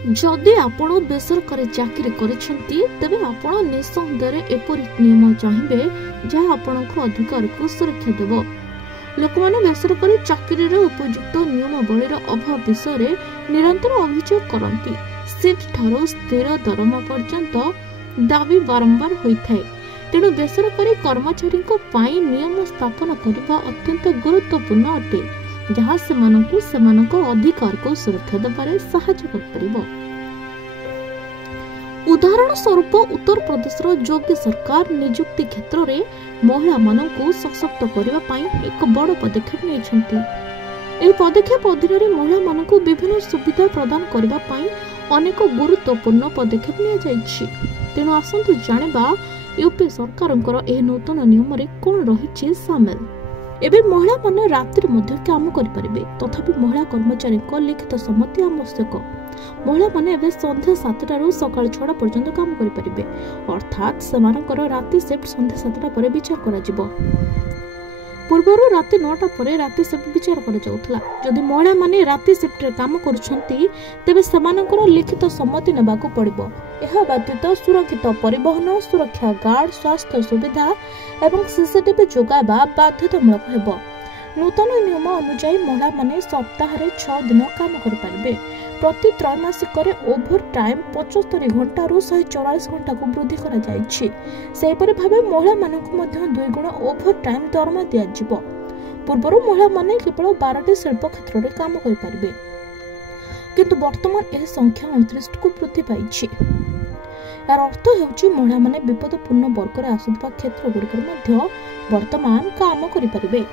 जदि आपण बेसरकारी चाकरी करिसेंती तेबे आपण निसंदेह एपरि नियम चाहिए जहाँ आपण को अधिकार को सुरक्षा देव। लोकमाने बेसरकारी चाकरी रे उपयुक्त नियमावलीर अभाव विषय निरंतर अभियोग करती। शिफ्ट ठारू स्थिर दरमा पर्यंत दाबी बारंबार होता है। तेणु बेसरकारी कर्मचारी नियम स्थापन करने अत्यंत गुरुत्वपूर्ण अटे जहाँ सेमानक अधिकार को सुरक्षा देबारे सहायता कर। उदाहरण स्वरूप उत्तर प्रदेश योगी सरकार नियुक्ति क्षेत्र में महिला मानक सशक्त करने एक बड़ पदक्षेप नहीं। पदक्षेप अधीन महिला मानक विभिन्न सुविधा प्रदान करने अनेक गुरुत्वपूर्ण पदक्षेप नि। तेणु आसतु जानिबा यूपी सरकार नूतन नियम कौन रही सामिल। एबे महिला माने रात्रि मध्य काम करिपारिबे, तथापि महिला कर्मचारी लिखित सम्मति आवश्यक। महिला माने एबे संध्या 7 सकाळ 6 पर्यंत काम करिपारिबे, अर्थात सेमानकर राति शिफ्ट संध्या 7 पर विचार कराजिबो। पूर्वरु राति 9 पर राति शिफ्ट विचार करा जाउथला। जदि महिला माने राति शिफ्ट रे काम करूछंती तेबे सेमानकर लिखित सम्मति नेबाकू पड़िबो। एहा व्यतीत सुरक्षित परिवहन, सुरक्षा गार्ड, स्वास्थ्य सुविधा एवं सीसीटीवी जोगाइबा बाध्यतामूलक हेबो। नूतन नियम अनुसार महिला माने सप्ताह 6 दिन काम करिपारिबे। प्रति त्रैमासिक ओभर टाइम 75 घंटा 144 घंटा को वृद्धि करा जायछि। सेपरि भाबे महिला मानक मध्य 2 गुण ओभर टाइम दरमा दिया जिवो। पूर्वरु महिला माने केवल 12टी शिल्प क्षेत्र रे काम करि परिबे, किंतु वर्तमान एह संख्या 29 को वृद्धि पाइछि। यार अर्थ हेउछि महिला माने विपदपूर्ण वर्ग रे आसुଥିବା क्षेत्र गुडिकर मध्य वर्तमान काम करि परिबे।